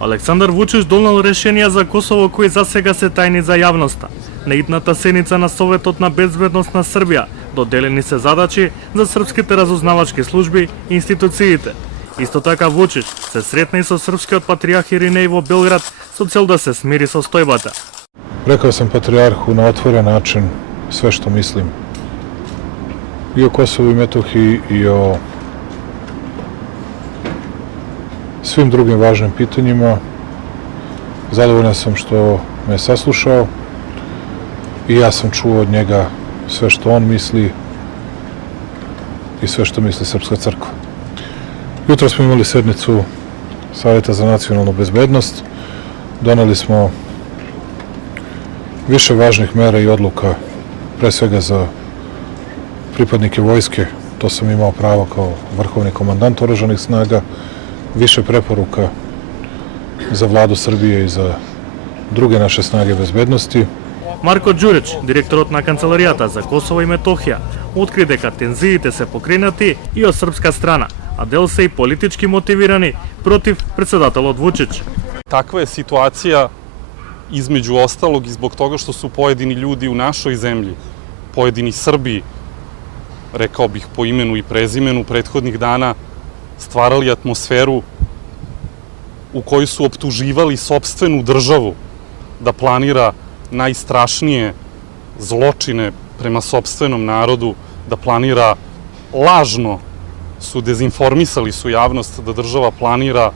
Александар Вучич донел решенија за Косово кои засега се тајни за јавноста. На идната седница на Советот на безбедност на Србија доделени се задачи за српските разузнавачки служби и институциите. Исто така Вучич се сретна и со српскиот патријарх Иринеј во Белград со цел да се смири состојбата. Rekao sam patrijarhu na otvoren način sve što mislim i o Kosovu i Metohiji i o svim drugim važnim pitanjima. Zadovoljan sam što me je saslušao i ja sam čuo od njega sve što on misli i sve što misli Srpska crkva. Jutro smo imali sednicu Saveta za nacionalnu bezbednost. Doneli smo više važnih mera i odluka, pre svega za pripadnike vojske, to sam imao pravo kao vrhovni komandant oružanih snaga, više preporuka za vladu Srbije i za druge naše snage bezbednosti. Марко Ѓурич, директорот на Канцеларијата за Косово и Метохија, откри дека тензиите се покренати и од српска страна, а дел се и политички мотивирани против председателот Вучич. Takva je situacija između ostalog i zbog toga što su pojedini ljudi u našoj zemlji, pojedini Srbi, rekao bih po imenu i prezimenu, prethodnih dana stvarali atmosferu u kojoj su optuživali sopstvenu državu da planira najstrašnije zločine prema sopstvenom narodu, da planira lažno, dezinformisali su javnost da država planira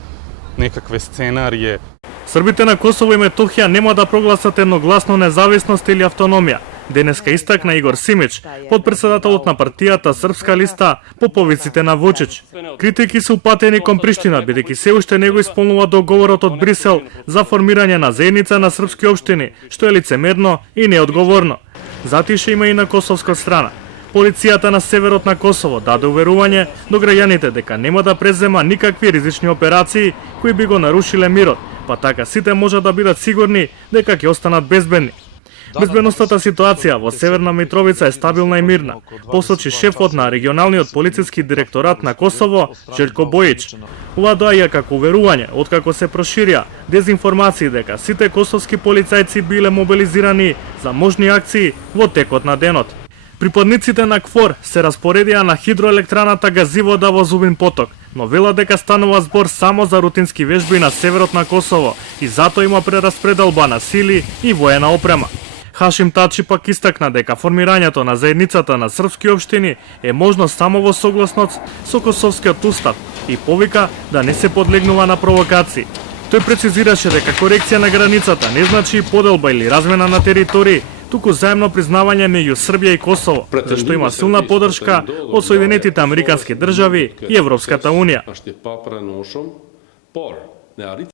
nekakve scenarije. Србите на Косово и Метохија нема да прогласат едногласно независност или автономија. Денеска истакна Игор Симич, подпредседателот на партијата Српска листа, по повиците на Вучич. Критики се упатени кон Приштина, бидејќи се уште не го исполнува договорот од Брисел за формирање на заедница на српски општини, што е лицемерно и неодговорно. Затише има и на косовска страна. Полицијата на северот на Косово даде уверување до граѓаните дека нема да презема никакви ризични операции кои би го нарушиле мирот, па така сите може да бидат сигурни дека ќе останат безбедни. Безбедностната ситуација во Северна Митровица е стабилна и мирна, посочи шефот на регионалниот полициски директорат на Косово, Желко Бојич. Ова доаѓа како уверување откако се проширија дезинформации дека сите косовски полицајци биле мобилизирани за можни акции во текот на денот. Припадниците на КФОР се распоредија на хидроелектраната Газивода во Зубин поток, но велат дека станува збор само за рутински вежби на северот на Косово и затоа има прераспределба на сили и воена опрема. Хашим Тачи пак истакна дека формирањето на заедницата на српски општини е можно само во согласност со Косовскиот устав и повика да не се подлегнува на провокации. Тој прецизираше дека корекција на границата не значи поделба или размена на територии, туку заемно признавање меѓу Србија и Косово, зашто има силна поддршка од Соединетите Американски држави и Европската унија.